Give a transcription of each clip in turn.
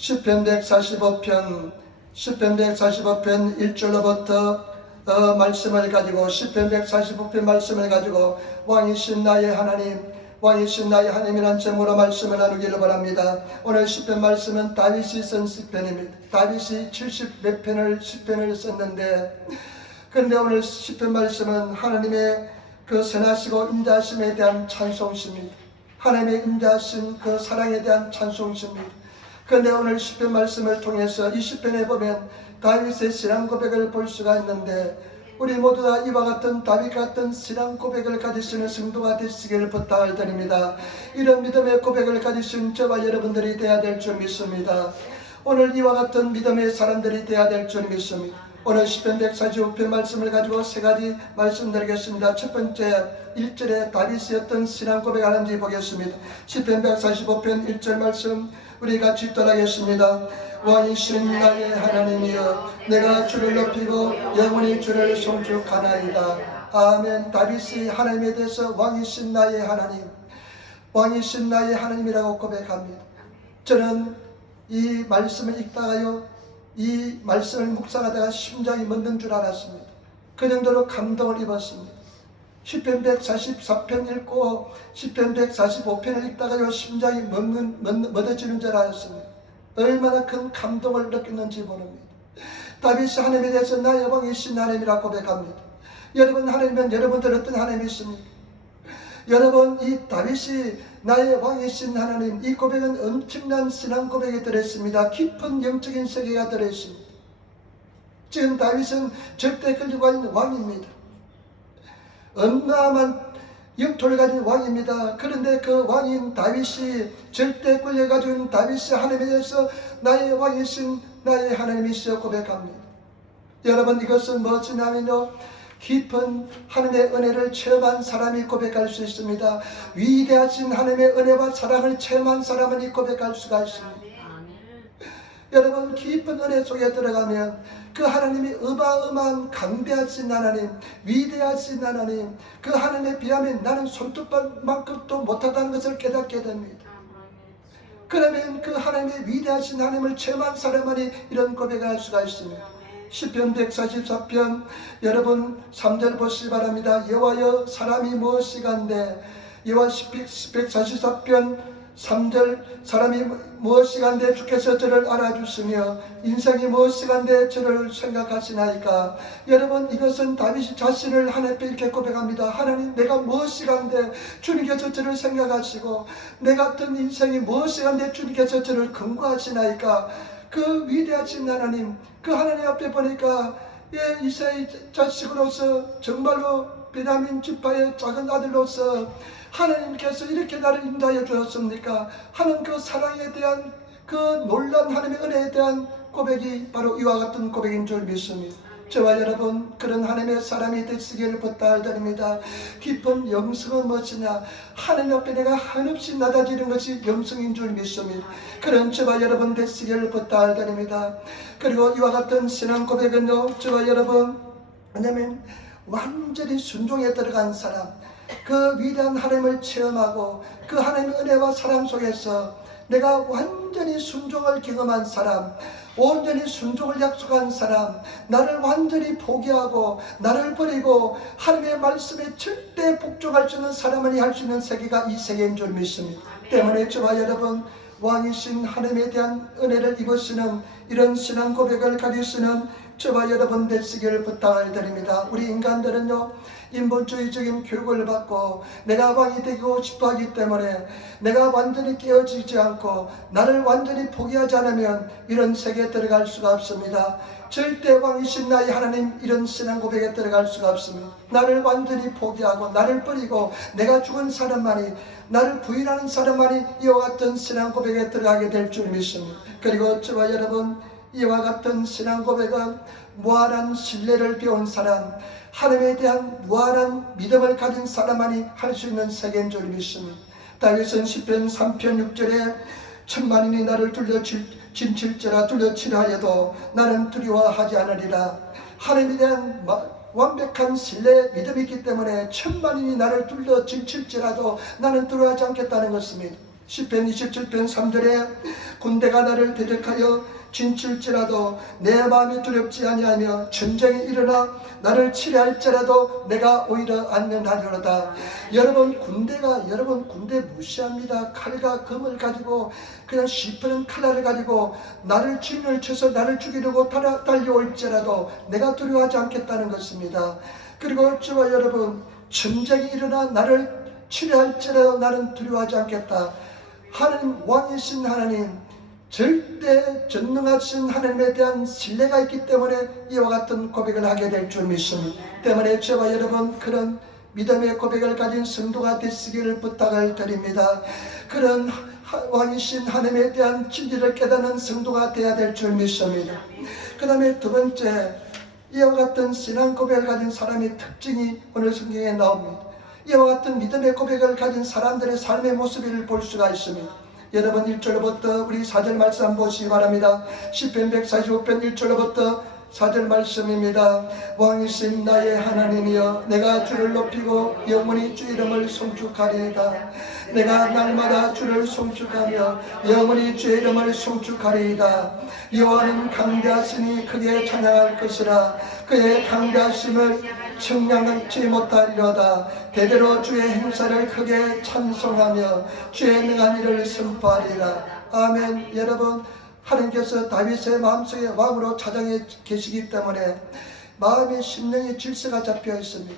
시편 145편 1절로부터 말씀을 가지고 시편 145편 말씀을 가지고 왕이신 나의 하나님, 왕이신 나의 하나님이란 제목으로 말씀을 나누기를 바랍니다. 오늘 시편 말씀은 다윗이 쓴 시편입니다. 다윗이 70몇 편을 시편을 썼는데, 그런데 오늘 시편 말씀은 하나님의 그 선하시고 인자하심에 대한 찬송시입니다. 하나님의 인자하신 그 사랑에 대한 찬송시입니다. 그런데 오늘 시편 말씀을 통해서 이 시편에 보면 다윗의 신앙 고백을 볼 수가 있는데, 우리 모두 다 이와 같은 다윗 같은 신앙 고백을 가지시는 성도가 되시기를 부탁을 드립니다. 이런 믿음의 고백을 가지신 저와 여러분들이 되어야 될 줄 믿습니다. 오늘 이와 같은 믿음의 사람들이 되어야 될 줄 믿습니다. 오늘 시편 145편 말씀을 가지고 세 가지 말씀드리겠습니다. 첫 번째, 1절에 다윗이 어떤 신앙 고백하는지 보겠습니다. 시편 145편 1절 말씀 우리 같이 따라하겠습니다. 왕이신 나의 하나님이여, 내가 주를 높이고 영원히 주를 송축하나이다. 아멘. 다윗이 하나님에 대해서 왕이신 나의 하나님, 왕이신 나의 하나님이라고 고백합니다. 저는 이 말씀을 읽다가요, 이 말씀을 묵상하다가 심장이 멎는 줄 알았습니다. 그 정도로 감동을 입었습니다. 시편 144편 읽고 시편 145편을 읽다가요, 심장이 멎어지는 줄 알았습니다. 얼마나 큰 감동을 느꼈는지 모릅니다. 다윗이 하나님에 대해서 나의 왕이신 하나님이라고 고백합니다. 여러분, 하나님은 여러분들 어떤 하나님이십니까? 여러분, 이 다윗이 나의 왕이신 하나님, 이 고백은 엄청난 신앙 고백이 들어있습니다. 깊은 영적인 세계가 들어있습니다. 지금 다윗은 절대 끌리고 있는 왕입니다. 어마어마한 영토를 가진 왕입니다. 그런데 그 왕인 다윗이, 절대 끌려가지고 있는 다윗이 하나님에 대해서 나의 왕이신 나의 하나님이시여 고백합니다. 여러분, 이것은 무엇이냐면요, 깊은 하나님의 은혜를 체험한 사람이 고백할 수 있습니다. 위대하신 하나님의 은혜와 사랑을 체험한 사람은 이 고백할 수가 있습니다. 여러분, 깊은 은혜 속에 들어가면 그 하나님이 어마어마한 강대하신 하나님, 위대하신 하나님, 그 하나님에 비하면 나는 손톱만큼도 못하다는 것을 깨닫게 됩니다. 그러면 그 하나님의 위대하신 하나님을 체험한 사람만이 이런 고백을 할 수가 있습니다. 시편 144편 여러분 3절 보시기 바랍니다. 여호와여, 사람이 무엇이간데, 여호와 144편 3절, 사람이 무엇이간데 주께서 저를 알아주시며 인생이 무엇이간데 저를 생각하시나이까. 여러분, 이것은 다윗이 자신을 하나님 앞에 이렇게 고백합니다. 하나님, 내가 무엇이간데 주님께서 저를 생각하시고 내 같은 인생이 무엇이간데 주님께서 저를 근거하시나이까. 그 위대하신 하나님, 그 하나님 앞에 보니까 이세의 자식으로서, 정말로 베냐민 지파의 작은 아들로서 하나님께서 이렇게 나를 인도하여 주었습니까? 하는 그 사랑에 대한, 그 놀라운 하나님의 은혜에 대한 고백이 바로 이와 같은 고백인 줄 믿습니다. 저와 여러분, 그런 하나님의 사람이 되시기를 부탁드립니다. 깊은 영성은 무엇이냐? 하나님 앞에 내가 한없이 낮아지는 것이 영성인 줄 믿습니다. 그런 저와 여러분 되시기를 부탁드립니다. 그리고 이와 같은 신앙 고백은요, 저와 여러분, 왜냐하면 완전히 순종에 들어간 사람, 그 위대한 하나님을 체험하고 그 하나님의 은혜와 사랑 속에서 내가 완전히 순종을 경험한 사람, 온전히 순종을 약속한 사람, 나를 완전히 포기하고 나를 버리고 하나님의 말씀에 절대 복종할 수 있는 사람만이 할 수 있는 세계가 이 세계인 줄 믿습니다. 때문에 저와 여러분, 왕이신 하나님에 대한 은혜를 입으시는 이런 신앙 고백을 가지시는 저와 여러분 되시기를 부탁을 드립니다. 우리 인간들은요, 인본주의적인 교육을 받고 내가 왕이 되고 싶어 하기 때문에 내가 완전히 깨어지지 않고 나를 완전히 포기하지 않으면 이런 세계에 들어갈 수가 없습니다. 절대 왕이신 나의 하나님, 이런 신앙 고백에 들어갈 수가 없습니다. 나를 완전히 포기하고 나를 버리고 내가 죽은 사람만이, 나를 부인하는 사람만이 이와 같은 신앙 고백에 들어가게 될 줄 믿습니다. 그리고 저와 여러분, 이와 같은 신앙 고백은 무한한 신뢰를 배운 사람, 하나님에 대한 무한한 믿음을 가진 사람만이 할 수 있는 세계인 줄 믿습니다. 다윗은 시편 3편 6절에 천만인이 나를 둘러칠지라 둘러치라 하여도 나는 두려워하지 않으리라. 하나님에 대한 완벽한 신뢰, 믿음이 있기 때문에 천만인이 나를 둘러칠지라도 나는 두려워하지 않겠다는 것입니다. 시편 27편 3절에 군대가 나를 대적하여 진칠지라도 내 마음이 두렵지 아니하며 전쟁이 일어나 나를 치려할지라도 내가 오히려 안면하리로다. 여러분 군대 무시합니다. 칼과 검을 가지고 그냥 씹히는 칼날을 가지고 나를 진을 쳐서 나를 죽이려고 달려올지라도 내가 두려워하지 않겠다는 것입니다. 그리고 저와 여러분, 전쟁이 일어나 나를 치려할지라도 나는 두려워하지 않겠다. 하나님, 왕이신 하나님, 절대 전능하신 하나님에 대한 신뢰가 있기 때문에 이와 같은 고백을 하게 될 줄 믿습니다. 때문에 저와 여러분, 그런 믿음의 고백을 가진 성도가 되시기를 부탁을 드립니다. 그런 왕이신 하나님에 대한 진리를 깨닫는 성도가 되어야 될 줄 믿습니다. 그 다음에 두 번째, 이와 같은 신앙 고백을 가진 사람의 특징이 오늘 성경에 나옵니다. 이와 같은 믿음의 고백을 가진 사람들의 삶의 모습을 볼 수가 있습니다. 여러분 1절부터 우리 4절 말씀 한번 보시기 바랍니다. 시편 145편 1절부터 4절 말씀입니다. 왕이신 나의 하나님이여, 내가 주를 높이고 영원히 주 이름을 송축하리이다. 내가 날마다 주를 송축하며 영원히 주의 이름을 송축하리이다. 여호와는 강대하시니 크게 찬양할 것이라. 그의 강대하심을 청량치 못하리로다. 대대로 주의 행사를 크게 찬송하며 주의 능한 일을 선포하리라. 아멘. 여러분, 하나님께서 다윗의 마음속에 왕으로 차장해 계시기 때문에 마음의 심령의 질서가 잡혀 있습니다.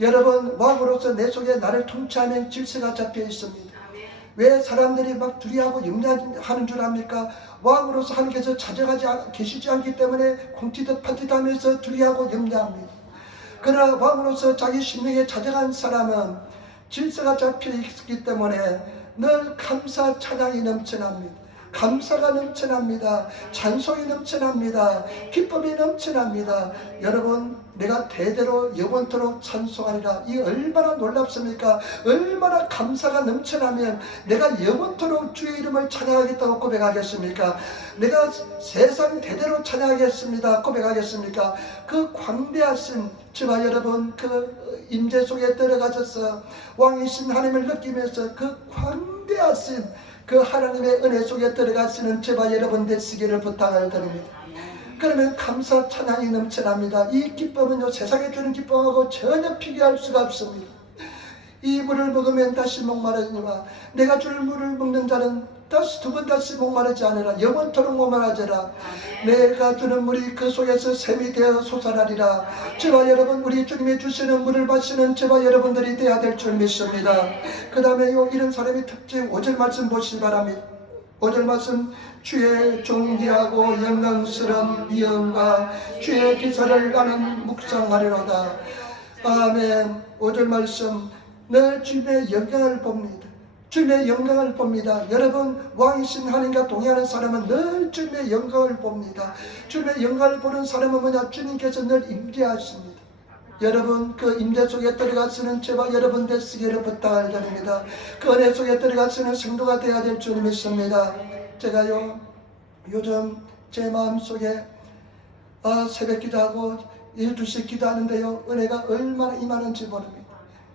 여러분, 왕으로서 내 속에 나를 통치하는 질서가 잡혀 있습니다. 왜 사람들이 막 두려워하고 염려하는 줄 압니까? 왕으로서 하나님께서 찾아가지 계시지 않기 때문에 콩티듯 파티듯 하면서 두려워하고 염려합니다. 그러나 왕으로서 자기 심령에 찾아간 사람은 질서가 잡혀 있기 때문에 늘 감사 찬양이 넘쳐납니다. 감사가 넘쳐납니다. 찬송이 넘쳐납니다. 기쁨이 넘쳐납니다. 여러분, 내가 대대로 영원토록 찬송하리라. 이 얼마나 놀랍습니까? 얼마나 감사가 넘쳐나면 내가 영원토록 주의 이름을 찬양하겠다고 고백하겠습니까? 내가 세상 대대로 찬양하겠습니다 고백하겠습니까? 그 광대하신 저와 여러분, 그 임재 속에 들어가셔서 왕이신 하나님을 느끼면서 그 광대하신 그 하나님의 은혜 속에 들어가시는 저와 여러분 되시기를 부탁을 드립니다. 그러면 감사 찬양이 넘쳐납니다. 이 기쁨은요, 세상에 주는 기쁨하고 전혀 비교할 수가 없습니다. 이 물을 먹으면 다시 목마르니와 내가 줄 물을 먹는 자는 다시 두 번 다시 목마르지 않으라. 영원토록 목마르지라. 내가 주는 물이 그 속에서 샘이 되어 솟아나리라. 저와 여러분, 우리 주님이 주시는 물을 마시는 저와 여러분들이 되어야 될 줄 믿습니다. 그 다음에 이런 사람의 특징 5절 말씀 보시기 바랍니다. 5절 말씀, 주의 존귀하고 영광스러운 위엄과 주의 기사를 나는 묵상하리로다. 아멘. 5절 말씀, 늘 주님의 영광을 봅니다. 주님의 영광을 봅니다. 여러분, 왕이신 하나님과 동의하는 사람은 늘 주님의 영광을 봅니다. 주님의 영광을 보는 사람은 뭐냐? 주님께서 늘 임재하십니다. 여러분, 그 임재 속에 들어가시는 저와 여러분 되시기를 부탁을 드립니다. 그 은혜 속에 들어가시는 성도가 되어야 될 줄 믿습니다. 제가요, 요즘 제 마음속에 새벽 기도하고 12시 기도하는데요, 은혜가 얼마나 임하는지 모릅니다.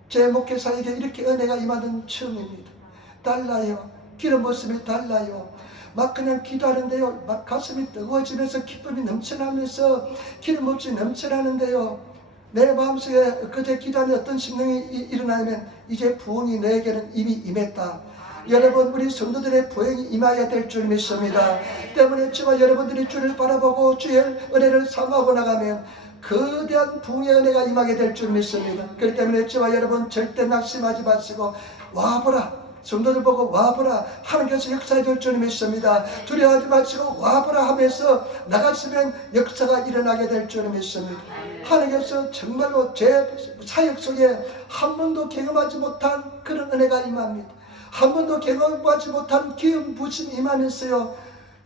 제 목회사에게 이렇게 은혜가 임하는 처음입니다. 달라요. 기름 부으심이 달라요. 막 그냥 기도하는데요, 막 가슴이 뜨거워지면서 기쁨이 넘쳐나면서 기름 부으심이 넘쳐나는데요, 내 마음속에 그제 기도하는 어떤 심령이 일어나면 이제 부흥이 내게는 이미 임했다. 여러분, 우리 성도들의 부흥이 임하여야 될 줄 믿습니다. 때문에 저와 여러분들이 주를 바라보고 주의 은혜를 사모하고 나가면 거대한 부흥의 은혜가 임하게 될 줄 믿습니다. 그렇기 때문에 저와 여러분 절대 낙심하지 마시고 와보라. 성도들 보고 와보라. 하나님께서 역사해 줄 줄 믿습니다. 두려워하지 마시고 와보라 하면서 나갔으면 역사가 일어나게 될 줄 믿습니다. 하나님께서 정말로 제 사역 속에 한 번도 경험하지 못한 그런 은혜가 임합니다. 한 번도 경험하지 못한 기름 부심이 임하면서요,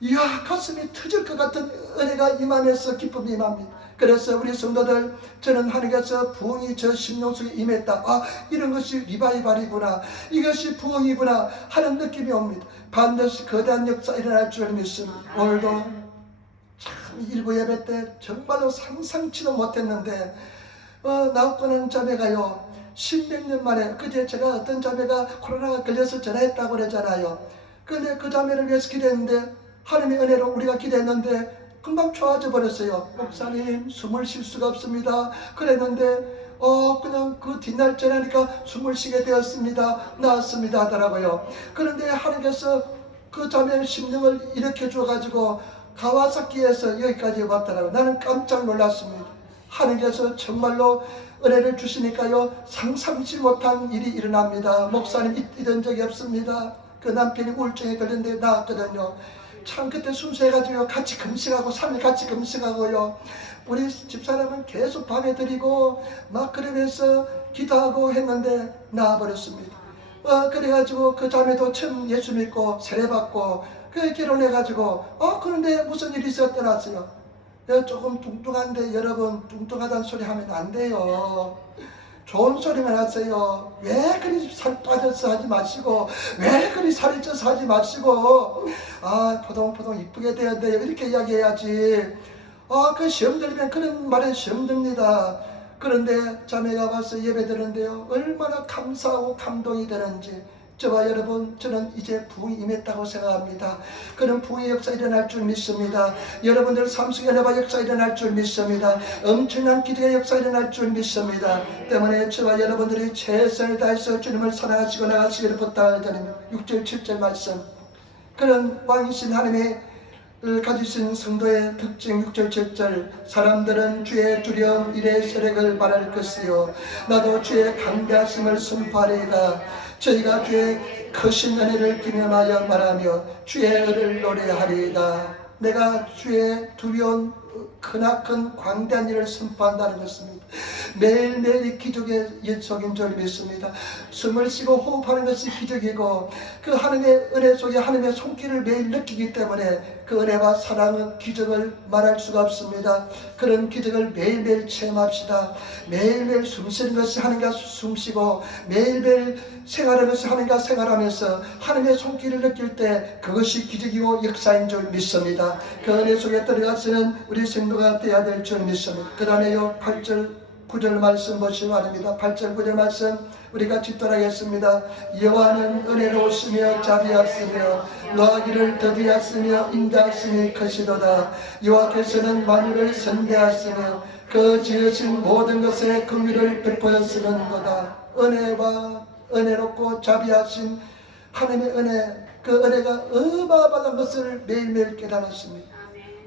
이야, 가슴이 터질 것 같은 은혜가 임하면서 기쁨이 임합니다. 그래서 우리 성도들, 저는 하나님께서 부흥이 저 심령 속에 임했다, 이런 것이 리바이벌이구나, 이것이 부흥이구나 하는 느낌이 옵니다. 반드시 거대한 역사 일어날 줄 믿습니다. 오늘도 참 일부 예배 때 정말로 상상치도 못했는데 나옵고는 자매가요, 십몇 년 만에, 그제 제가 어떤 자매가 코로나가 걸려서 전화했다고 그러잖아요. 근데 그 자매를 위해서 기도했는데, 하나님의 은혜로 우리가 기도했는데 금방 좋아져 버렸어요. 목사님, 숨을 쉴 수가 없습니다. 그랬는데 그냥 그 뒷날 전하니까 숨을 쉬게 되었습니다. 나았습니다 하더라고요. 그런데 하나님께서 그 자매의 심령을 일으켜 줘가지고 가와사키에서 여기까지 왔더라고요. 나는 깜짝 놀랐습니다. 하나님께서 정말로 은혜를 주시니까요, 상상치 못한 일이 일어납니다. 목사님, 이런 적이 없습니다. 그 남편이 우울증에 걸렸는데 나았거든요. 참 그때 순수해가지고 같이 금식하고 3일 같이 금식하고요. 우리 집사람은 계속 밤에 드리고 막 그러면서 기도하고 했는데 나아버렸습니다. 그래가지고 그 자매도 처음 예수 믿고 세례받고 그 결혼해가지고 그런데 무슨 일이 있었더라고요. 조금 뚱뚱한데 여러분, 뚱뚱하다는 소리 하면 안 돼요. 좋은 소리만 하세요. 왜 그리 살 빠져서 하지 마시고, 왜 그리 살이 쪄서 하지 마시고, 포동포동 이쁘게 돼야 돼요. 이렇게 이야기해야지. 그 시험 들면 그런 말에 시험 듭니다. 그런데 자매가 와서 예배 드는데요, 얼마나 감사하고 감동이 되는지. 저와 여러분, 저는 이제 부흥이 임했다고 생각합니다. 그런 부흥의 역사 일어날 줄 믿습니다. 여러분들 삶 속에 은혜와 역사 일어날 줄 믿습니다. 엄청난 기도의 역사 일어날 줄 믿습니다. 때문에 저와 여러분들이 최선을 다해서 주님을 사랑하시고 나가시기를 부탁을 드립니다. 6절 7절 말씀, 그런 왕이신 하나님의 가지신 성도의 특징. 6절 7절, 사람들은 주의 두려움 일의 세력을 말할 것이요 나도 주의 강대하심을 선포하리이다. 저희가 주의 크신 은혜를 기념하여 말하며 주의 의를 노래하리이다. 내가 주의 두려운 크나큰 광대한 일을 선포한다는 것입니다. 매일매일이 기적의 연속인 줄 믿습니다. 숨을 쉬고 호흡하는 것이 기적이고, 그 하나님의 은혜 속에 하나님의 손길을 매일 느끼기 때문에 그 은혜와 사랑은 기적을 말할 수가 없습니다. 그런 기적을 매일매일 체험합시다. 매일매일 숨쉬는 것이 하나님과 숨쉬고, 매일매일 생활하는 것이 하나님과 생활하면서 하나님의 손길을 느낄 때 그것이 기적이고 역사인 줄 믿습니다. 그 은혜 속에 들어가서는 우리 성도가 되어야 될 줄 믿습니다. 그 다음에요, 8절 9절 말씀 보시기 바랍니다. 8절 9절 말씀 우리 같이 따라하겠습니다. 여호와는 은혜로우시며 자비하시며 노하기를 더디하시며 인자하심이 크시도다. 여호와께서는 만유를 선대하시며 그 지으신 모든 것에 긍휼을 베푸시는도다. 은혜와 은혜롭고 자비하신 하나님의 은혜, 그 은혜가 어마어마한 것을 매일매일 깨달았습니다.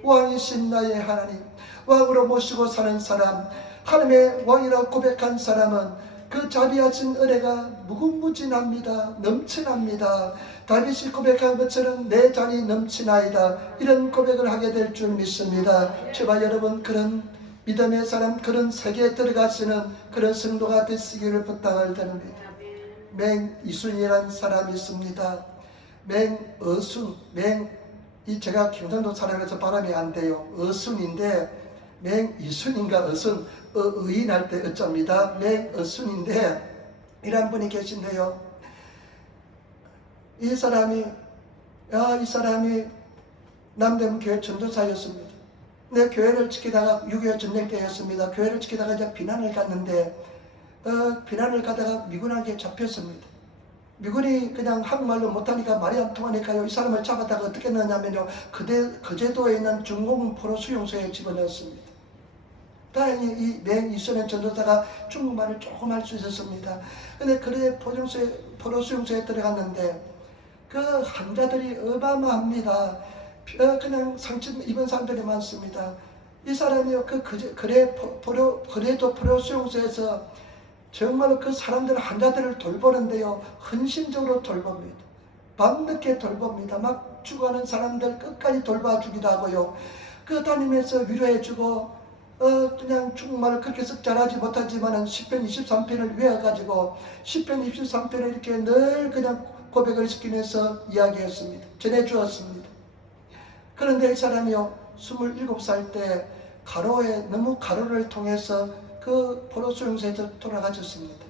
왕이신 나의 하나님, 왕으로 모시고 사는 사람, 하나님의 왕이라고 고백한 사람은 그 자비하신 은혜가 무궁무진합니다. 넘쳐납니다. 다윗이 고백한 것처럼 내 잔이 넘치나이다. 이런 고백을 하게 될 줄 믿습니다. 제발 여러분, 그런 믿음의 사람, 그런 세계에 들어가시는 그런 성도가 되시기를 부탁을 드립니다. 맹이순이라는 사람이 있습니다. 맹어순, 이 제가 경상도 사람에서 발음이 안 돼요. 어순인데 맹이순인가 어순, 의인할 때 어쩝니다. 맹어순인데 이런 분이 계신데요. 이 사람이 남대문 교회 전도사였습니다. 내 교회를 지키다가 6.25 전쟁 때였습니다. 교회를 지키다가 이제 비난을 갔는데 비난을 가다가 미군에게 잡혔습니다. 미군이 그냥 한국말로 못하니까 말이 안 통하니까요, 이 사람을 잡았다가 어떻게 넣었냐면요, 거제도에 있는 중공포로 수용소에 집어넣었습니다. 다행히 이 맹이순의 전도사가 중국말을 조금 할 수 있었습니다. 근데 그래 포로 수용소에 들어갔는데 그 환자들이 어마어마합니다. 그냥 상처 입은 사람들이 많습니다. 이 사람이요, 그래도 포로 수용소에서 정말 그 사람들 환자들을 돌보는데요, 헌신적으로 돌봅니다. 밤늦게 돌봅니다. 막 죽어가는 사람들 끝까지 돌봐주기도 하고요. 그 다니면서 위로해주고, 그냥 중국말을 그렇게 썩 잘하지 못하지만은 10편 23편을 외워가지고 10편 23편을 이렇게 늘 그냥 고백을 시키면서 이야기했습니다. 전해주었습니다. 그런데 이 사람이요, 27살 때 너무 가로를 통해서 그 포로 수용소에서 돌아가셨습니다.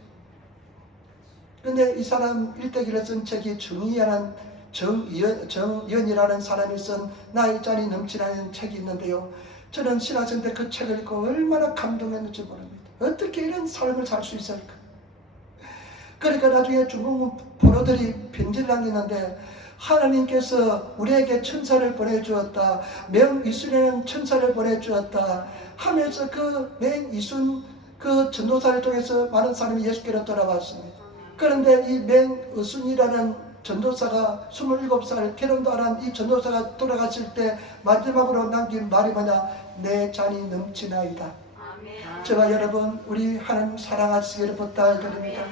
그런데 이 사람 일대기를 쓴 책이 정연이라는 사람이 쓴 나의 잔이 넘치라는 책이 있는데요. 저는 신학생 때 그 책을 읽고 얼마나 감동했는지 모릅니다. 어떻게 이런 삶을 살 수 있을까? 그러니까 나중에 중국 포로들이 편지를 남기는데 하나님께서 우리에게 천사를 보내주었다. 맹이순에는 천사를 보내주었다. 하면서 그 맹이순 그 전도사를 통해서 많은 사람이 예수께로 돌아왔습니다. 그런데 이 맹이순이라는 전도사가 27살 결혼도 안 한 이 전도사가 돌아갔을 때 마지막으로 남긴 말이 뭐냐? 내 잔이 넘치나이다. 저와 여러분, 우리 하나님 사랑하시기를 부탁드립니다.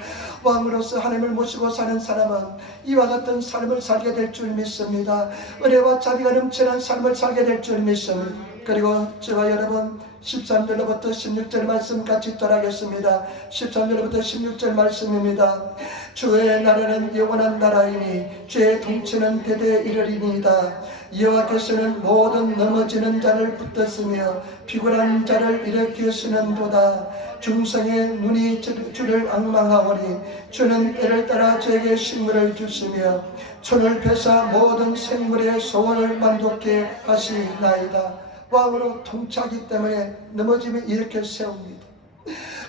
왕으로서 하나님을 모시고 사는 사람은 이와 같은 삶을 살게 될 줄 믿습니다. 은혜와 자비가 넘치는 삶을 살게 될 줄 믿습니다. 그리고 저와 여러분 13절로부터 16절 말씀 같이 따라하겠습니다. 13절로부터 16절 말씀입니다. 주의 나라는 영원한 나라이니 주의 통치는 대대에 이르리니이다. 여호와께서는 모든 넘어지는 자를 붙드시며 피곤한 자를 일으키시는도다. 중성의 눈이 주를 앙망하오니 주는 때를 따라 저에게 식물을 주시며 손을 펴사 모든 생물의 소원을 만족케 하시나이다. 왕으로 통치하기 때문에 넘어지면 이렇게 세웁니다.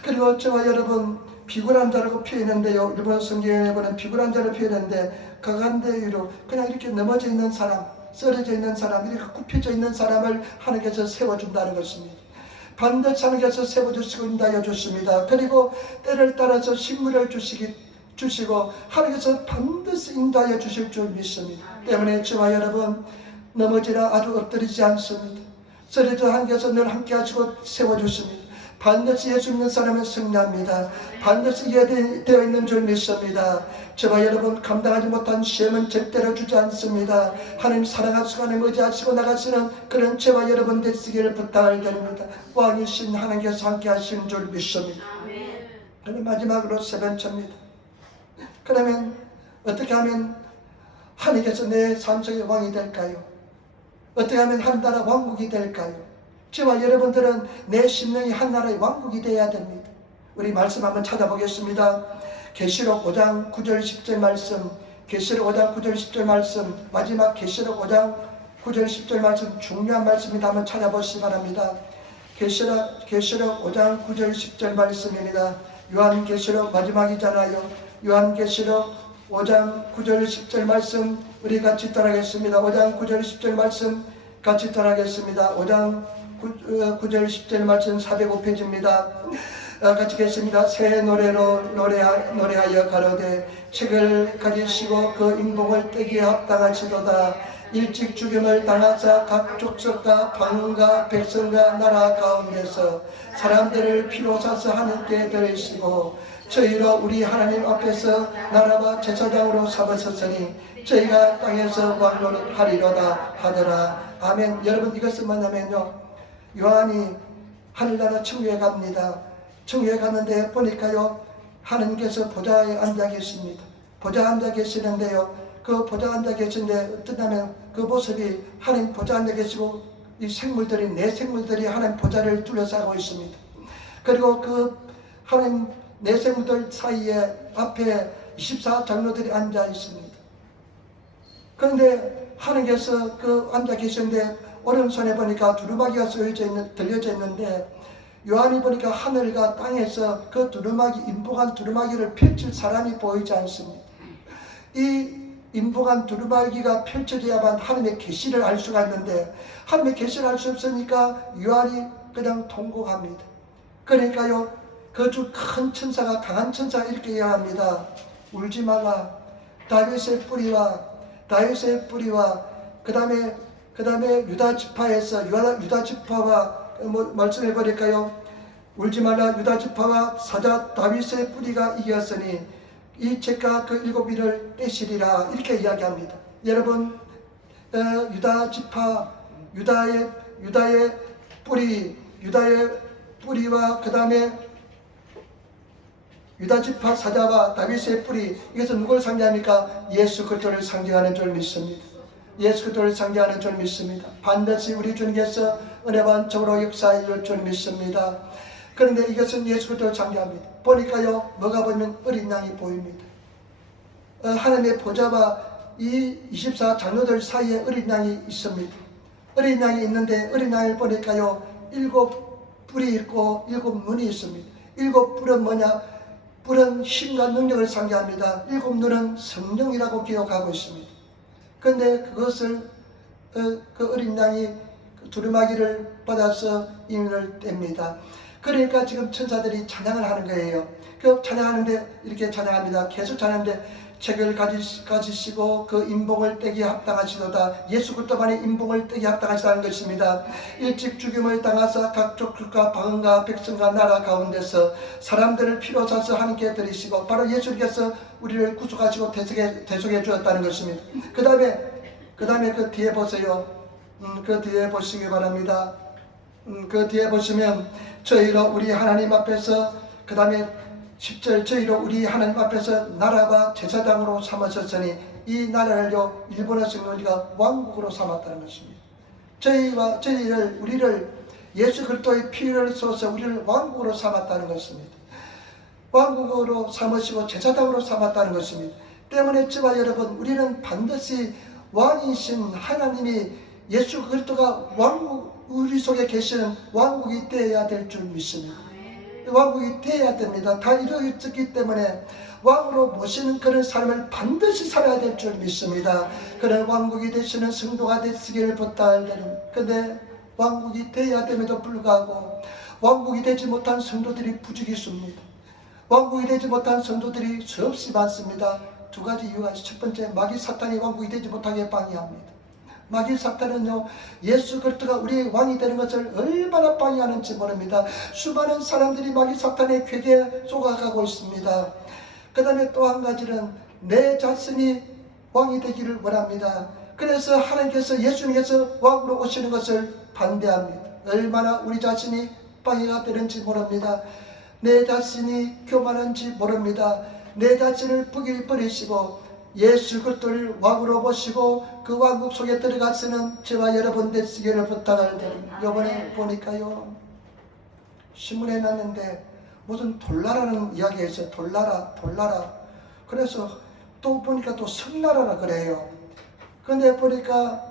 그리고 저와 여러분 비굴한 자라고 표현했는데요. 일본 성경에 보면 비굴한 자를 표현했는데 가간대위로 그냥 이렇게 넘어져 있는 사람, 쓰러져 있는 사람, 이렇게 굽혀져 있는 사람을 하나님께서 세워준다는 것입니다. 반드시 하나님께서 세워주시고 인도하여 주십니다. 그리고 때를 따라서 식물을 주시고 하나님께서 반드시 인도하여 주실 줄 믿습니다. 때문에 저와 여러분 넘어지라 아주 엎드리지 않습니다. 쓰러져 하나님께서 늘 함께 하시고 세워주십니다. 반드시 예수 믿는 사람은 승리합니다. 반드시 이해되어 있는 줄 믿습니다. 저와 여러분 감당하지 못한 시험은 절대로 주지 않습니다. 하나님 사랑하시고 하나님 의지하시고 나가시는 그런 저와 여러분 되시기를 부탁을 드립니다. 왕이신 하나님께서 함께 하시는 줄 믿습니다. 그럼 마지막으로 세 번째입니다. 그러면 어떻게 하면 하나님께서 내 삶 속의 왕이 될까요? 어떻게 하면 한 나라 왕국이 될까요? 저와 여러분들은 내 심령이 한 나라의 왕국이 되어야 됩니다. 우리 말씀 한번 찾아보겠습니다. 계시록 5장 9절 10절 말씀, 계시록 5장 9절 10절 말씀, 마지막 계시록 5장 9절 10절 말씀 중요한 말씀입니다. 한번 찾아보시기 바랍니다. 계시록 5장 9절 10절 말씀입니다. 요한계시록 마지막이잖아요. 요한계시록 5장 9절 10절 말씀 우리 같이 따라하겠습니다. 5장 9절 10절 말씀 같이 따라하겠습니다. 5장 9절 10절 말씀 405페이지입니다. 같이 읽겠습니다. 새 노래로 노래하여 가로되 책을 가지시고 그 인복을 떼기에 합당하시도다. 일찍 죽임을 당하사 각 족속과 방언과 백성과 나라 가운데서 사람들을 피로 사서 하늘께 들으시고 저희로 우리 하나님 앞에서 나라와 제사장으로 삼으셨으니 저희가 땅에서 왕노릇 하리로다 하더라. 아멘. 여러분 이것은 뭐냐면요, 요한이 하늘나라 천국에 갑니다. 천국에 갔는데 보니까요 하나님께서 보좌에 앉아 계십니다. 보좌에 앉아 계시는데요, 그 보좌에 앉아 계신데 어떠냐면 그 모습이 하나님 보좌에 앉아 계시고 이 생물들이 네 생물들이 하나님 보좌를 둘러싸고 있습니다. 그리고 그 하나님 네 생물들 사이에 앞에 24장로들이 앉아 있습니다. 그런데 하나님께서 그 앉아 계시는데 오른손에 보니까 두루마기가 들려져 있는데 요한이 보니까 하늘과 땅에서 그 두루마기, 인복한 두루마기를 펼칠 사람이 보이지 않습니다. 이 인복한 두루마기가 펼쳐져야만 하나님의 계시를 알 수가 있는데 하나님의 계시를 알 수 없으니까 요한이 그냥 통곡합니다. 그러니까요 그 중 큰 천사가, 강한 천사가 이렇게 이야기합니다. 울지 말라. 다윗의 뿌리와 그 다음에 유다 지파에서 유다 지파와 말씀해 버릴까요? 울지 말라. 유다 지파와 사자 다윗의 뿌리가 이겼으니 이 책과 그 7인을 떼시리라. 이렇게 이야기합니다. 여러분 유다 지파, 유다의 뿌리와 그 다음에 유다 지파 사자와 다윗의 뿌리, 이것은 누굴 상징합니까? 예수 그리스도를 상징하는 줄 믿습니다. 예수 그리스도를 상징하는 줄 믿습니다. 반드시 우리 주님께서 은혜반적으로 역사해 줄 줄 믿습니다. 그런데 이것은 예수 그리스도를 상징합니다. 보니까요 뭐가 보이면 어린 양이 보입니다. 하나님의 보좌와 이 24장로들 사이에 어린 양이 있습니다. 어린 양이 있는데 어린 양을 보니까요 7 뿔이 있고 7 눈이 있습니다. 7 뿔은 뭐냐? 뿔은 힘과 능력을 상기합니다. 7눈은 성령이라고 기록하고 있습니다. 그런데 그것을 그 어린 양이 두루마기를 받아서 임을 뗍니다. 그러니까 지금 천사들이 찬양을 하는 거예요. 그 찬양하는데 이렇게 찬양합니다. 계속 찬양하는데 책을 가지시고 그 인봉을 떼기에 합당하시도다. 예수 그리스도만이 인봉을 떼기에 합당하시다는 것입니다. 일찍 죽임을 당하사 각 족속과 방언과 백성과 나라 가운데서 사람들을 피로 사서 하나님께 드리시고 바로 예수님께서 우리를 구속하시고 대속해 주었다는 것입니다. 그 다음에 그 뒤에 보세요. 그 뒤에 보시기 바랍니다. 그 뒤에 보시면 저희로 우리 하나님 앞에서, 그 다음에 10절, 저희로 우리 하나님 앞에서 나라와 제사장으로 삼으셨으니 이 나라를요 일본어 성경으로 왕국으로 삼았다는 것입니다. 우리를 예수 그리스도의 피를 쏘서 우리를 왕국으로 삼았다는 것입니다. 왕국으로 삼으시고 제사장으로 삼았다는 것입니다. 때문에 저와 여러분, 우리는 반드시 왕이신 하나님이 예수 그리스도가 우리 속에 계시는 왕국이 되어야 될 줄 믿습니다. 왕국이 되어야 됩니다. 다 이루어졌기 때문에 왕으로 모시는 그런 삶을 반드시 살아야 될 줄 믿습니다. 그런 왕국이 되시는 성도가 되시기를 부탁드립니다. 그런데 왕국이 되어야 됨에도 불구하고 왕국이 되지 못한 성도들이 부지기수입니다. 왕국이 되지 못한 성도들이 수없이 많습니다. 두 가지 이유가 있습니다. 첫 번째, 마귀 사탄이 왕국이 되지 못하게 방해합니다. 마귀 사탄은요, 예수 그리스도가 우리의 왕이 되는 것을 얼마나 방해하는지 모릅니다. 수많은 사람들이 마귀 사탄의 괴계에 속아가고 있습니다. 그 다음에 또 한 가지는 내 자신이 왕이 되기를 원합니다. 그래서 하나님께서, 예수님께서 왕으로 오시는 것을 반대합니다. 얼마나 우리 자신이 방해가 되는지 모릅니다. 내 자신이 교만한지 모릅니다. 내 자신을 버리시고 예수 그리스도를 왕으로 모시고 그 왕국 속에 들어가서는 저와 여러분 되시기를 부탁을 드립니다. 이번에 보니까요, 신문에 났는데 무슨 돌나라는 이야기가 있어요. 돌나라. 그래서 또 보니까 또 성나라라 그래요. 근데 보니까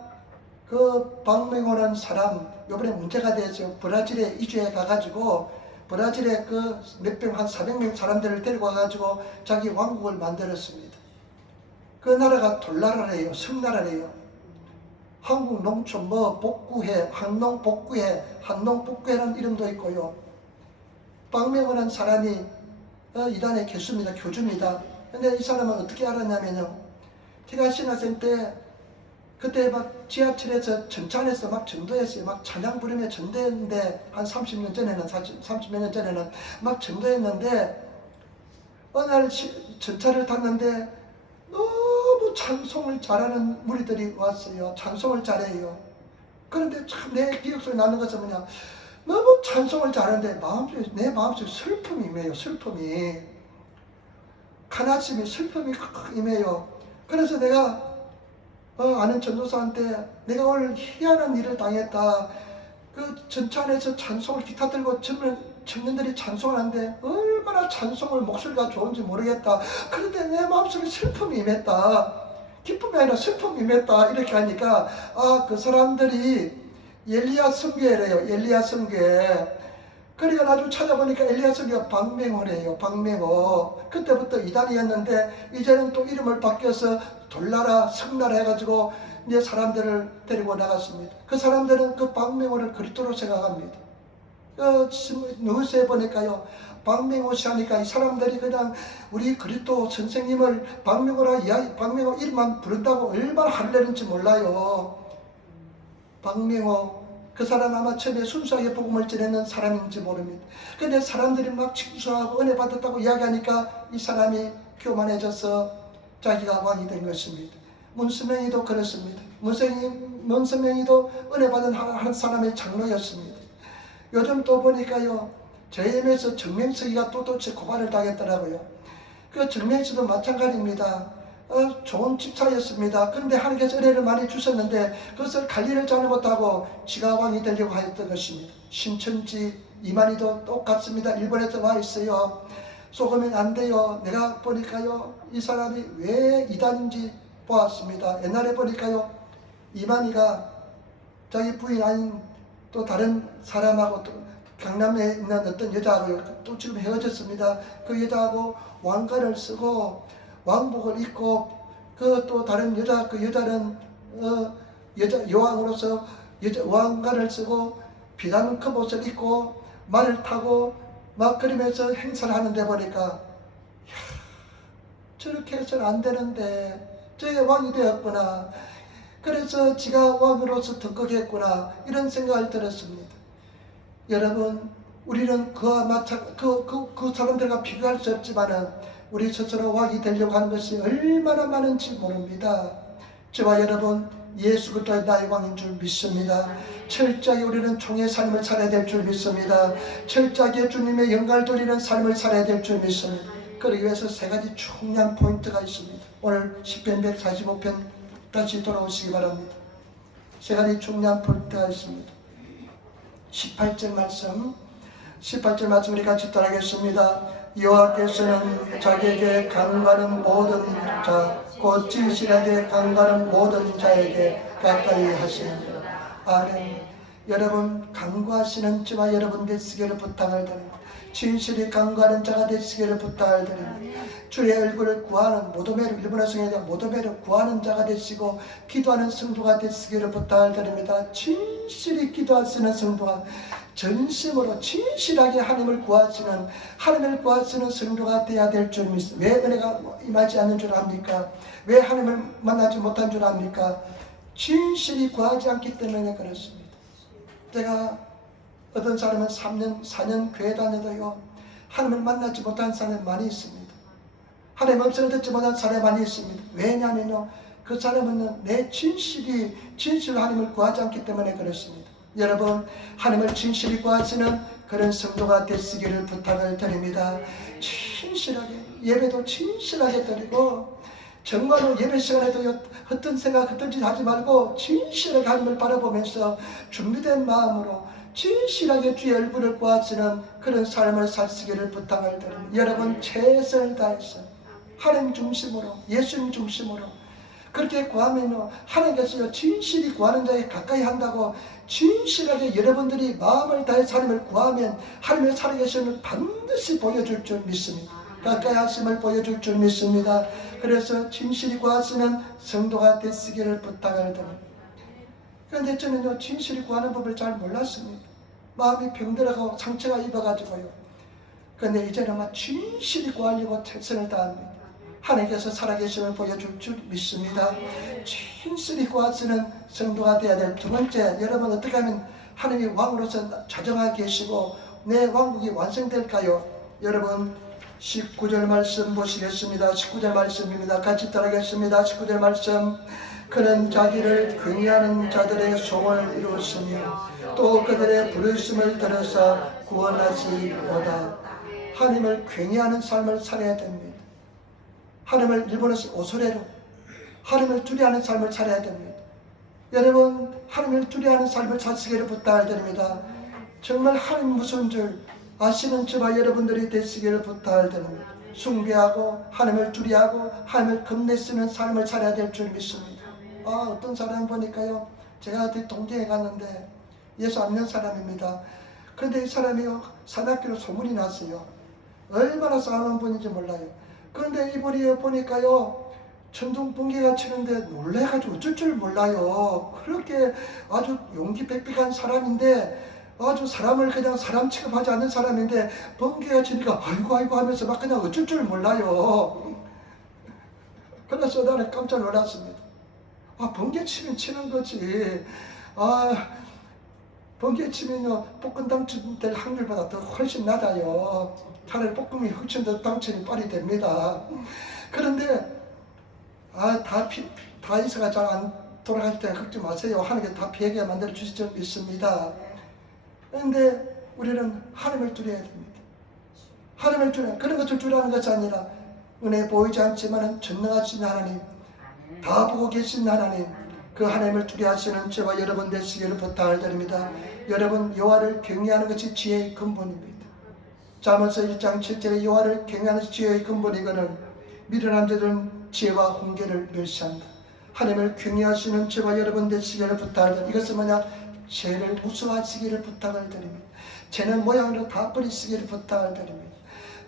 그 박명호라는 사람, 이번에 문제가 돼서 브라질에 이주해 가가지고 브라질에 그 한 400명 사람들을 데리고 와가지고 자기 왕국을 만들었습니다. 그 나라가 돌나라래요. 성나라래요. 한국 농촌 복구회, 한농복구회라는 이름도 있고요. 박명호라는 사람이 이단의 교수입니다. 교주입니다. 근데 이 사람은 어떻게 알았냐면요, 제가 신학생 때 그때 막 지하철에서 전차안에서 막 전도했어요. 막 찬양 부르며 전도했는데, 한 30년 전에는 막 전도했는데, 어느 날 전차를 탔는데 너무 찬송을 잘하는 무리들이 왔어요. 찬송을 잘해요. 그런데 참 내 기억 속에 나는 것은 뭐냐, 너무 찬송을 잘하는데 내 마음속에 슬픔이 임해요. 슬픔이, 가나심이, 슬픔이 임해요. 그래서 내가 아는 전도사한테, 내가 오늘 희한한 일을 당했다. 그 전차 안에서 찬송을 기타 들고 청년들이 찬송을 하는데 얼마나 찬송을 목소리가 좋은지 모르겠다. 그런데 내 마음속에 슬픔이 임했다. 기쁨이 아니라 슬픔이 임했다. 이렇게 하니까 그 사람들이 엘리야 선교회래요. 엘리야 선교회. 그러니까 나중에 찾아보니까 엘리야 선교가 박명호래요. 박명호. 그때부터 이단이었는데 이제는 또 이름을 바뀌어서 돌나라, 성나라 해가지고 이제 사람들을 데리고 나갔습니다. 그 사람들은 그 박명호를 그리스도로 생각합니다. 뉴스에 보니까요, 박명호 씨 하니까 이 사람들이 그냥 우리 그리스도 선생님을 박명호 이름만 부른다고 얼마나 화내는지 몰라요. 박명호, 그 사람 아마 처음에 순수하게 복음을 전했는 사람인지 모릅니다. 근데 사람들이 막 칭송하고 은혜 받았다고 이야기하니까 이 사람이 교만해져서 자기가 왕이 된 것입니다. 문선명이도 그렇습니다. 문선명이도 은혜 받은 한 사람의 장로였습니다. 요즘 또 보니까요, JM에서 정명석이가 또도치 고발을 당했더라고요. 그 정명석도 마찬가지입니다. 좋은 집사였습니다. 그런데 하나님께서 은혜를 많이 주셨는데 그것을 관리를 잘 못하고 지가 왕이 되려고 하였던 것입니다. 신천지 이만희도 똑같습니다. 일본에서 와 있어요. 속으면 안 돼요. 내가 보니까요, 이 사람이 왜 이단인지 보았습니다. 옛날에 보니까요, 이만희가 자기 부인 아닌 또 다른 사람하고 또 강남에 있는 어떤 여자하고 또 지금 헤어졌습니다. 그 여자하고 왕관을 쓰고 왕복을 입고 그 또 다른 여자, 그 여자는 여자 여왕으로서 왕관을 쓰고 비단 갑옷을 입고 말을 타고 막 그러면서 행사를 하는데 보니까 저렇게 해서는 안 되는데 저게 왕이 되었구나. 그래서 지가 왕으로서 덕거겠구나 이런 생각을 들었습니다. 여러분, 우리는 그와 그 사람들과 비교할 수 없지만은 우리 스스로 왕이 되려고 하는 것이 얼마나 많은지 모릅니다. 저와 여러분, 예수 그리스도의 나의 왕인 줄 믿습니다. 철저하게 우리는 종의 삶을 살아야 될 줄 믿습니다. 철저하게 주님의 영광을 돌리는 삶을 살아야 될 줄 믿습니다. 그러기 위해서 세 가지 중요한 포인트가 있습니다. 오늘 시편 145편 다시 돌아오시기 바랍니다. 세 가지 중요한 포인트가 있습니다. 18절 말씀 우리 같이 따라하겠습니다. 여호와께서는 자기에게 강구하는 모든 자, 곧 진실하게 강구하는 모든 자에게 가까이 하시느니라. 아멘. 여러분, 강구하시는 저와 여러분 되시기를 부탁을 드립니다. 진실이 강구하는 자가 되시기를 부탁을 드립니다. 주의 얼굴을 구하는 모도매를, 일본어 성경에 모도매를 구하는 자가 되시고 기도하는 성도가 되시기를 부탁을 드립니다. 진실이 기도하시는 성도가 전심으로 진실하게 하나님을 구하시는 성도가 되어야 될 줄 믿습니다. 왜 은혜가 임하지 않는 줄 압니까? 왜 하나님을 만나지 못한 줄 압니까? 진실이 구하지 않기 때문에 그렇습니다. 제가 어떤 사람은 3년, 4년 교회 다녀도요, 하나님을 만나지 못한 사람이 많이 있습니다. 하나님 음성을 듣지 못한 사람이 많이 있습니다. 왜냐하면요, 그 사람은 내 진실로 하나님을 구하지 않기 때문에 그렇습니다. 여러분, 하나님을 진실히 구하시는 그런 성도가 되시기를 부탁을 드립니다. 진실하게, 예배도 진실하게 드리고, 정말로 예배 시간에도 어떤 생각, 어떤 짓 하지 말고 진실하게 하나님을 바라보면서 준비된 마음으로 진실하게 주의 얼굴을 구하시는 그런 삶을 사시기를 부탁을 드립니다. 여러분, 최선을 다해서 하나님 중심으로, 예수님 중심으로 그렇게 구하면요, 하나님께서 진실히 구하는 자에 가까이 한다고 진실하게 여러분들이 마음을 다해서 하나님을 구하면 하나님의 살아계심을 반드시 보여줄 줄 믿습니다. 가까이 하심을 보여줄 줄 믿습니다. 그래서 진실히 구하시는 성도가 되시기를 부탁을 드립니다. 그런데 저는요, 진실히 구하는 법을 잘 몰랐습니다. 마음이 병들어가고 상처가 입어가지고요. 그런데 이제는 막 진실히 구하려고 최선을 다합니다. 하나님께서 살아계심을 보여줄 줄 믿습니다. 진실히 구하시는 성도가 되어야 될 두 번째, 여러분 어떻게 하면 하나님이 왕으로서 좌정하게 계시고 내 왕국이 완성될까요? 여러분 19절 말씀 보시겠습니다. 19절 말씀입니다. 같이 따라하겠습니다. 19절 말씀. 그는 자기를 긍의하는 자들의 소원을 이루었으며 또 그들의 부르심을 들어서 구원하시리로다. 하나님을 긍의하는 삶을 살아야 됩니다. 하나님을 일본어서 오소레로 하나님을 두려워하는 삶을 살아야 됩니다. 여러분, 하나님을 두려워하는 삶을 사시기를 부탁을 드립니다. 정말 하나님 무슨 줄 아시는 저와 여러분들이 되시기를 부탁을 드립니다. 숭배하고 하나님을 두려워하고 하나님을 겁내쓰는 삶을 살아야 될 줄 믿습니다. 어떤 사람 보니까요, 제가 동경에 갔는데 예수 안 믿는 사람입니다. 그런데 이 사람이요, 산악기로 소문이 났어요. 얼마나 싸우는 분인지 몰라요. 그런데 이분이 보니까요, 천둥 번개가 치는데 놀래가지고 어쩔 줄 몰라요. 그렇게 아주 용기 빽빽한 사람인데, 아주 사람을 그냥 사람 취급하지 않는 사람인데 번개가 치니까 아이고 하면서 막 그냥 어쩔 줄 몰라요. 그래서 나는 깜짝 놀랐습니다. 번개 치면 치는 거지. 번개 치면요, 볶음 당첨될 확률보다 더 훨씬 낮아요. 차라리 볶음이 훨씬 더 당첨이 빨리 됩니다. 그런데 다 이사가 잘 안 돌아갈 때 걱정 마세요. 하나님께 다 피하게 만들어 주실 줄 믿습니다. 그런데 우리는 하나님을 두려워야 됩니다. 하나님을 두려워. 그런 것을 두려워하는 것이 아니라 은혜 보이지 않지만 전능하신 하나님, 다 보고 계신 하나님, 그 하나님을 두려워하시는 저와 여러분 되시기를 부탁을 드립니다. 여러분, 여호와를 경외하는 것이 지혜의 근본입니다. 잠언서 1장 7절에 여호와를 경외하는 지혜의 근본이거늘 미련한 자들은 지혜와 훈계를 멸시한다. 하나님을 경외하시는 저와 여러분 되시기를 부탁을 드립니다. 이것은 뭐냐? 죄를 무서워하시기를 부탁을 드립니다. 죄는 모양으로 다 버리시기를 부탁을 드립니다.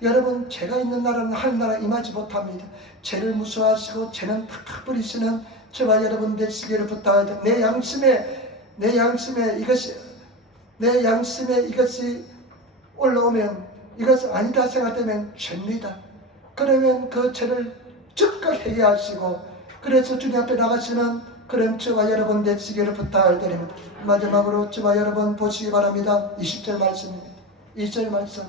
여러분, 죄가 있는 나라는 하늘나라 임하지 못합니다. 죄를 무서워하시고 죄는 다 버리시는 저와 여러분 되시기를 부탁을 드립니다. 내 양심에 이것이 올라오면, 이것이 아니다 생각되면 죄입니다. 그러면 그 죄를 즉각 해결하시고, 그래서 주님 앞에 나가시는 그런 저와 여러분 되시기를 부탁을 드립니다. 마지막으로 저와 여러분 보시기 바랍니다. 20절 말씀입니다. 2절 말씀.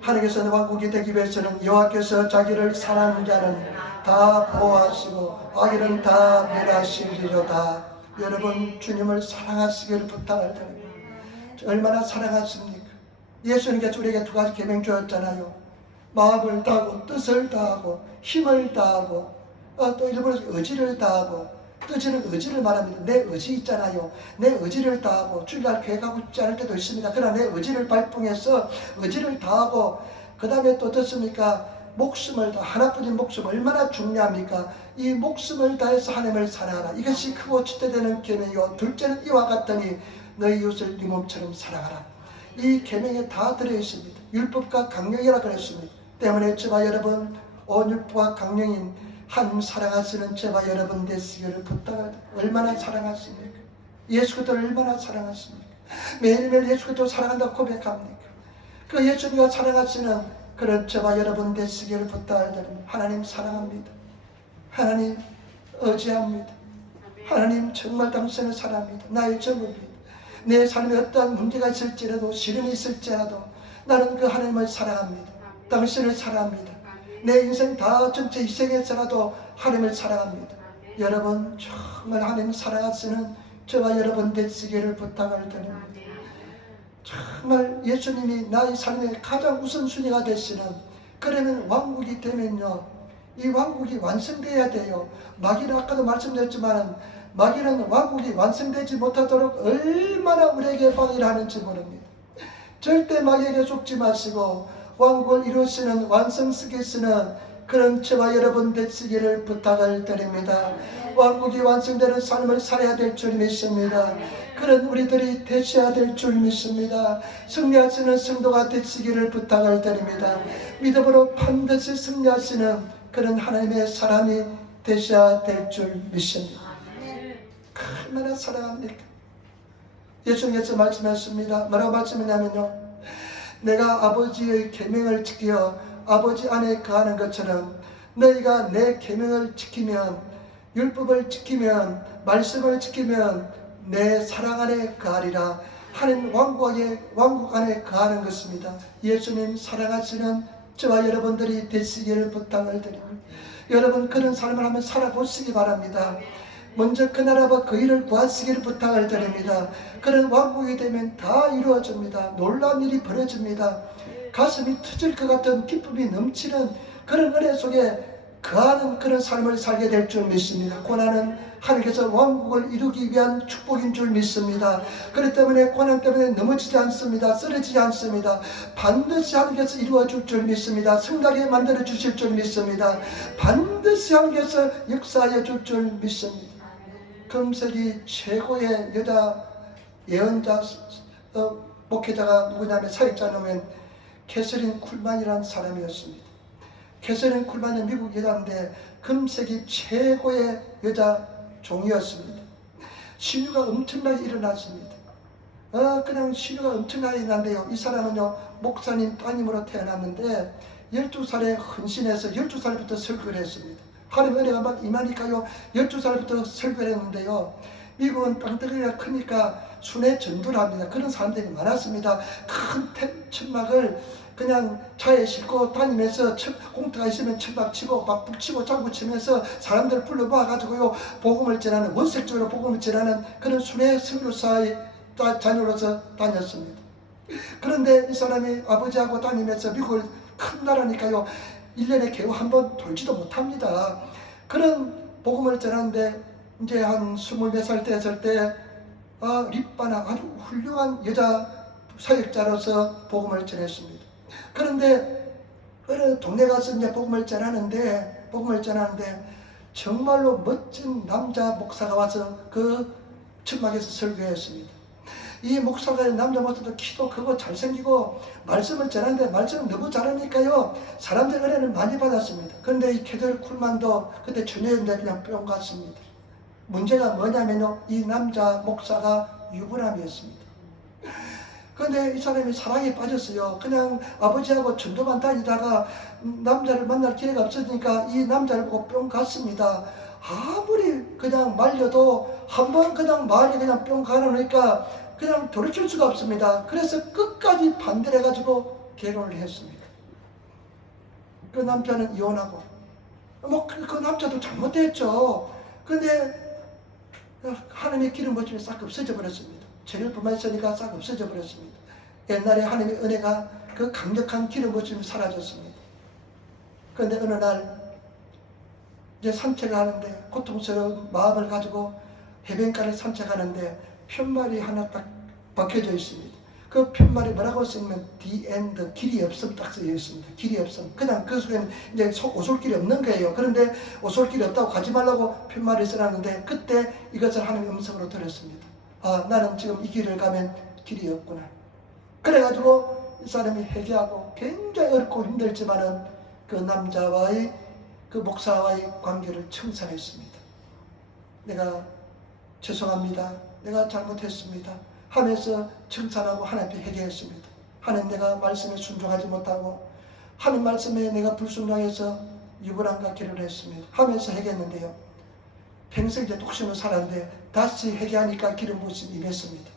하나님께서는 왕국이 되기 위해서는 여호와께서 자기를 사랑하는 자는 다 보호하시고 악인은 다 멸하시리로다. 여러분, 주님을 사랑하시기를 부탁을 드립니다. 얼마나 사랑하십니까? 예수님께서 우리에게 두 가지 계명 주었잖아요. 마음을 다하고 뜻을 다하고 힘을 다하고 또 일본에서 의지를 다하고, 뜻은 의지를 말합니다. 내 의지 있잖아요. 내 의지를 다하고 주일날 교회 가고 싶지 않을 때도 있습니다. 그러나 내 의지를 발동해서 의지를 다하고, 그 다음에 또 어떻습니까? 목숨을 다, 하나뿐인 목숨 얼마나 중요합니까? 이 목숨을 다해서 하나님을 사랑하라. 이것이 크고 지대되는 계명이요. 둘째는 이와 같더니 너희 이웃을 네 몸처럼 사랑하라. 이 계명에 다 들어있습니다. 율법과 강령이라 그랬습니다. 때문에 저와 여러분, 온 율법과 강령인 하나님 사랑하시는 저와 여러분 되시기를 부탁합니다. 얼마나 사랑하십니까? 예수 그리스도를 얼마나 사랑하십니까? 매일매일 예수 그리스도를 사랑한다고 고백합니까? 그 예수님과 사랑하시는 그런 저와 여러분 되시기를 부탁합니다. 하나님 사랑합니다. 하나님 의지합니다. 하나님 정말 당신을 사랑합니다. 나의 전부입니다. 내 삶에 어떠한 문제가 있을지라도, 시련이 있을지라도 나는 그 하나님을 사랑합니다. 당신을 사랑합니다. 내 인생 다 전체 희생해서라도 하나님을 사랑합니다. 여러분, 정말 하나님 사랑하시는 저와 여러분 되시기를 부탁을 드립니다. 정말 예수님이 나의 삶의 가장 우선순위가 되시는, 그러면 왕국이 되면요, 이 왕국이 완성되어야 돼요. 마귀는 아까도 말씀드렸지만 마귀는 왕국이 완성되지 못하도록 얼마나 우리에게 방해를 하는지 모릅니다. 절대 마귀에게 속지 마시고 왕국을 이루시는, 완성시키시는 그런 저와 여러분 되시기를 부탁을 드립니다. 왕국이 완성되는 삶을 살아야 될 줄 믿습니다. 그런 우리들이 되셔야 될 줄 믿습니다. 승리하시는 성도가 되시기를 부탁을 드립니다. 믿음으로 반드시 승리하시는 그런 하나님의 사람이 되셔야 될 줄 믿습니다. 얼마나 사랑합니까? 예수님께서 말씀하셨습니다. 뭐라고 말씀했냐면요, 내가 아버지의 계명을 지켜 아버지 안에 거하는 것처럼 너희가 내 계명을 지키면, 율법을 지키면, 말씀을 지키면 내 사랑 안에 거하리라. 하나님 왕국 안에 거하는 것입니다. 예수님 사랑하시는 저와 여러분들이 되시기를 부탁을 드립니다. 여러분, 그런 삶을 한번 살아보시기 바랍니다. 먼저 그 나라와 그 일을 구하시기를 부탁을 드립니다. 그런 왕국이 되면 다 이루어집니다. 놀라운 일이 벌어집니다. 가슴이 터질 것 같은 기쁨이 넘치는 그런 은혜 속에 거하는 그런 삶을 살게 될 줄 믿습니다. 고난은 하나님께서 왕국을 이루기 위한 축복인 줄 믿습니다. 그렇기 때문에 고난 때문에 넘어지지 않습니다. 쓰러지지 않습니다. 반드시 하나님께서 이루어 줄 줄 믿습니다. 승리하게 만들어 주실 줄 믿습니다. 반드시 하나님께서 역사하여 줄 줄 믿습니다. 금세기 최고의 여자 예언자 목회자가 누구냐면 사역자냐면 캐서린 쿨만이라는 사람이었습니다. 캐서린 쿨만은 미국 여자인데 금세기 최고의 여자 종이었습니다. 신유가 엄청나게 일어났습니다. 그냥 신유가 엄청나게 일어났는데요, 이 사람은요 목사님 따님으로 태어났는데 12살에 헌신해서 12살부터 설교를 했습니다. 하나님의 은혜가 막 임하니까요 12살부터 설교를 했는데요, 미국은 땅덩어리가 크니까 순회 전도를 합니다. 그런 사람들이 많았습니다. 큰 천막을 그냥 차에 싣고 다니면서 공터가 있으면 천막 치고 막 북치고 장구 치면서 사람들을 불러 모아가지고요 복음을 전하는, 원색적으로 복음을 전하는 그런 순회 선교사의 자녀로서 다녔습니다. 그런데 이 사람이 아버지하고 다니면서 미국을 큰 나라니까요 1년에 겨우 한 번 돌지도 못합니다. 그런 복음을 전하는데 이제 한 24살 됐을 때 립바나 아주 훌륭한 여자 사역자로서 복음을 전했습니다. 그런데 어느 동네 가서 이제 복음을 전하는데 정말로 멋진 남자 목사가 와서 그 천막에서 설교했습니다. 이 목사가 남자 목사도 키도 크고 잘생기고 말씀을 전하는데 말씀을 너무 잘하니까요 사람들 은혜를 많이 받았습니다. 그런데 이 캐들 쿨만도 그때 처녀였는데 그냥 뿅 갔습니다. 문제가 뭐냐면요 이 남자 목사가 유부남이었습니다. 그런데 이 사람이 사랑에 빠졌어요. 그냥 아버지하고 전도만 다니다가 남자를 만날 기회가 없으니까 이 남자를 보고 뿅 갔습니다. 아무리 그냥 말려도 한번 그냥 말이 그냥 뿅 가놓으니까 그냥 돌이킬 수가 없습니다. 그래서 끝까지 반대를 해가지고 결혼을 했습니다. 그 남자는 이혼하고 그 남자도 잘못됐죠. 그런데 하나님의 기름 부심이 싹 없어져 버렸습니다. 죄를 범했으니까 싹 없어져 버렸습니다. 옛날에 하나님의 은혜가 그 강력한 기름 부심이 사라졌습니다. 그런데 어느 날 이제 산책을 하는데 고통스러운 마음을 가지고 해변가를 산책하는데 편말이 하나 딱 박혀져 있습니다. 그 편말이 뭐라고 쓰면 The End, 길이 없음 딱 쓰여 있습니다. 길이 없음. 그냥 그 속에는 이제 오솔길이 없는 거예요. 그런데 오솔길이 없다고 가지 말라고 편말이 써놨는데 그때 이것을 하나님의 음성으로 들었습니다. 아, 나는 지금 이 길을 가면 길이 없구나. 그래가지고 이 사람이 회개하고 굉장히 어렵고 힘들지만은 그 남자와의 그 목사와의 관계를 청산했습니다. 내가 죄송합니다. 내가 잘못했습니다. 하면서 청산하고 하나님께 회개했습니다. 하나님 내가 말씀에 순종하지 못하고 하나님 말씀에 내가 불순종해서 유부남과 결혼했습니다. 하면서 회개했는데요. 평생 이제 독신으로 살았는데 다시 회개하니까 기름 부심이 임했습니다.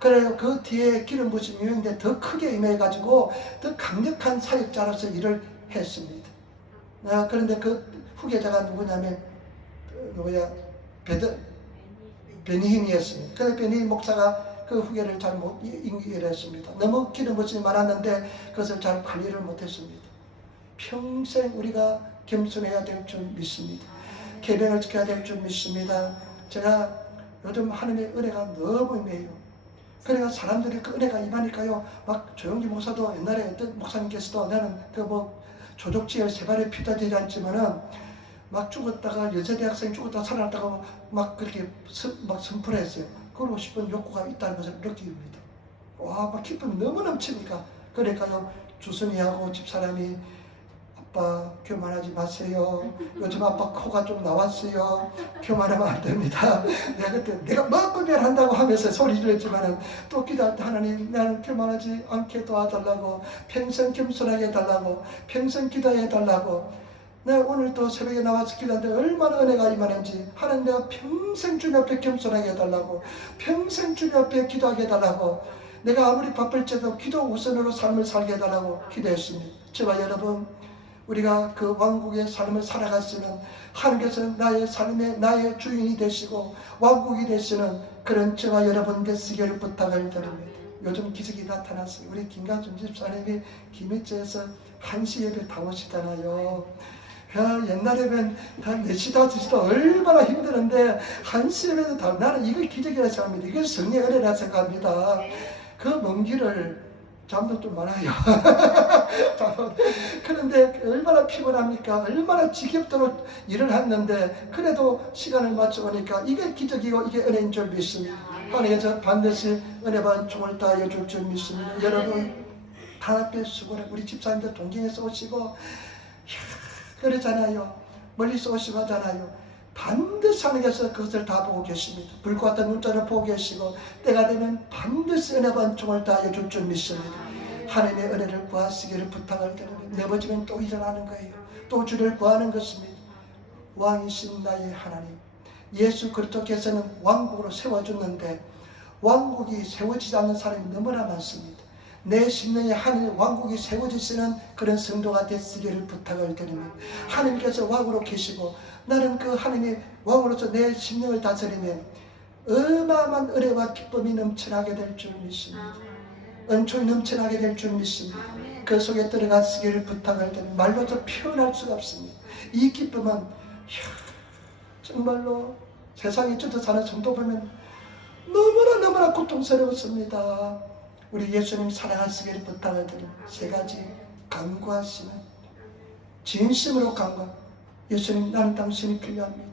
그래요. 그 뒤에 기름 부심이 임했는데 더 크게 임해가지고 더 강력한 사역자로서 일을 했습니다. 그런데 그 후계자가 누구냐면 베니힘이었습니다. 그런데 베니힘 목사가 그 후계를 잘 못 인계했습니다. 너무 기름 부심이 많았는데 그것을 잘 관리를 못했습니다. 평생 우리가 겸손해야 될 줄 믿습니다. 계명을 지켜야 될 줄 믿습니다. 제가 요즘 하나님의 은혜가 너무 임해요. 그러니까 사람들이 그 은혜가 임하니까요. 막 조영기 목사도 옛날에 어떤 목사님께서도 나는 그 뭐 조족지에 세 발의 피도 되지 않지만은 막 죽었다가 여자대학생이 죽었다가 살아났다가 막 그렇게 막 선포를 했어요. 그러고 싶은 욕구가 있다는 것을 느낍니다. 와, 막 기쁨이 너무 넘치니까. 그러니까요, 주선이하고 집사람이 아빠 교만하지 마세요. 요즘 아빠 코가 좀 나왔어요. 교만하면 안 됩니다. 내가 그때 내가 뭐 구별한다고 하면서 소리 질렀지만은 또 기도할 때 하나님 나는 교만하지 않게 도와달라고 평생 겸손하게 해달라고 평생 기도해 달라고 내가 오늘 또 새벽에 나와서 기도하는데 얼마나 은혜가 임하는지 하나님 내가 평생 주님 앞에 겸손하게 해달라고 평생 주님 앞에 기도하게 해달라고 내가 아무리 바쁠지라도 기도 우선으로 삶을 살게 해달라고 기도했습니다. 저와 여러분 우리가 그 왕국의 삶을 살아갔으면 하나님께서 나의 삶에 나의 주인이 되시고 왕국이 되시는 그런 저와 여러분 되시기를 부탁을 드립니다. 요즘 기적이 나타났어요. 우리 김가준 집사님이 김해지에서 1시 예배 다 오시잖아요. 옛날에는 다 4시 5시도 얼마나 힘드는데 1시 예배도 다 나는 이걸 기적이라 생각합니다. 이걸 성령의 은혜라 생각합니다. 그 먼 길을 잠도 좀 많아요. 그런데 얼마나 피곤합니까? 얼마나 지겹도록 일을 했는데 그래도 시간을 맞춰보니까 이게 기적이고 이게 은혜인 줄 믿습니다. 하나님께서 반드시 은혜 반 총을 다하여 줄 줄 믿습니다. 여러분 단합의 수고를 우리 집사님들 동경에서 오시고 그러잖아요. 멀리서 오시고 하잖아요. 반드시 하나님께서 그것을 다 보고 계십니다. 불과 같은 눈자를 보고 계시고 때가 되면 반드시 은혜 반 총을 다하여 줄 줄 믿습니다. 하나님의 은혜를 구하시기를 부탁을 드립니다. 넘어지면 또 일어나는 거예요. 또 주를 구하는 것입니다. 왕이신 나의 하나님 예수 그리스도께서는 왕국으로 세워줬는데 왕국이 세워지지 않는 사람이 너무나 많습니다. 내 심령에 하나님의 왕국이 세워지시는 그런 성도가 되시기를 부탁을 드립니다. 하나님께서 왕으로 계시고 나는 그 하나님의 왕으로서 내 심령을 다스리면 어마어마한 은혜와 기쁨이 넘쳐나게 될 줄 믿습니다. 은총이 넘쳐나게 될 줄 믿습니다. 그 속에 들어가시기를 부탁을 드립니다. 말로도 표현할 수가 없습니다. 이 기쁨은 정말로 세상에 쫓아 사는 성도 보면 너무나 고통스러웠습니다. 우리 예수님 사랑하시기를 부탁을 드립니다. 3가지 간구하시는 진심으로 간구. 예수님 나는 당신이 필요합니다.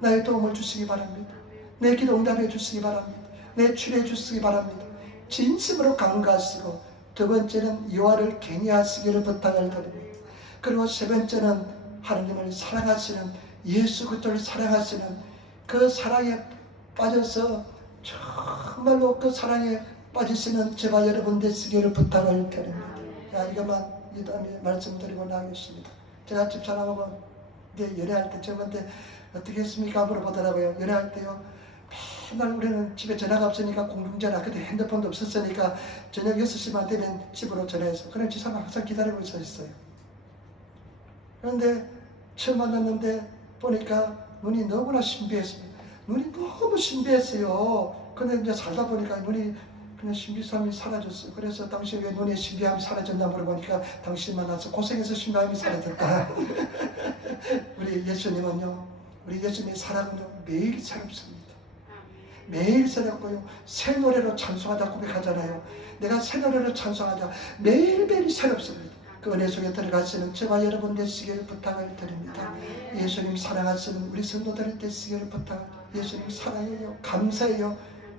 나의 도움을 주시기 바랍니다. 내 기도 응답해 주시기 바랍니다. 내 출해 주시기 바랍니다. 진심으로 간구하시고, 두 번째는 여호와를 경외하시기를 부탁을 드립니다. 그리고 세 번째는 하나님을 사랑하시는, 예수 그리스도를 사랑하시는 그 사랑에 빠져서 정말로 그 사랑에 빠지시는 제가 여러분 되시기를 부탁을 드립니다. 자, 이것만 이 다음에 말씀드리고 나가겠습니다. 제가 집사람하고 이제 연애할 때 저한테 어떻게 했습니까? 물어보더라고요. 연애할 때요, 맨날 우리는 집에 전화가 없으니까 공중전화, 그때 핸드폰도 없었으니까 저녁 6시만 되면 집으로 전화해서, 그럼 집사람 항상 기다리고 있었어요. 그런데 처음 만났는데 보니까 눈이 너무나 신비했습니다. 눈이 너무 신비했어요. 근데 이제 살다 보니까 눈이 그냥 신비함이 사라졌어요. 그래서 당신 왜 눈의 신비함이 사라졌나 물어보니까 당신 만나서 고생해서 신비함이 사라졌다. 우리 예수님은요, 우리 예수님의 사랑은요 매일 새롭습니다. 매일 새롭고요, 새 노래로 찬송하자 고백하잖아요. 내가 새 노래로 찬송하자, 매일매일 새롭습니다. 그 은혜 속에 들어가시는 저와 여러분 되시기를 부탁을 드립니다. 예수님 사랑하시는 우리 성도들 되시기를 부탁을, 예수님 사랑해요, 감사해요,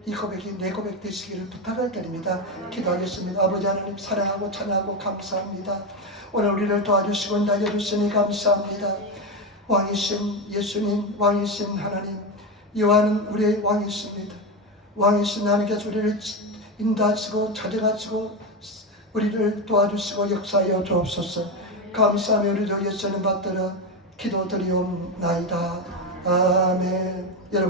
이 고백이 내 고백 되시기를 부탁을 드립니다. 기도하겠습니다. 아버지 하나님 사랑하고 찬양하고 감사합니다. 오늘 우리를 도와주시고 날려주시니 감사합니다. 왕이신 예수님, 왕이신 하나님, 여호와는 우리의 왕이십니다. 왕이신 하나님께서 우리를 인도하시고 찾아가시고 우리를 도와주시고 역사하여 주옵소서. 감사하며 우리도 예수님 받들어 기도드리옵나이다. 아멘. 여러분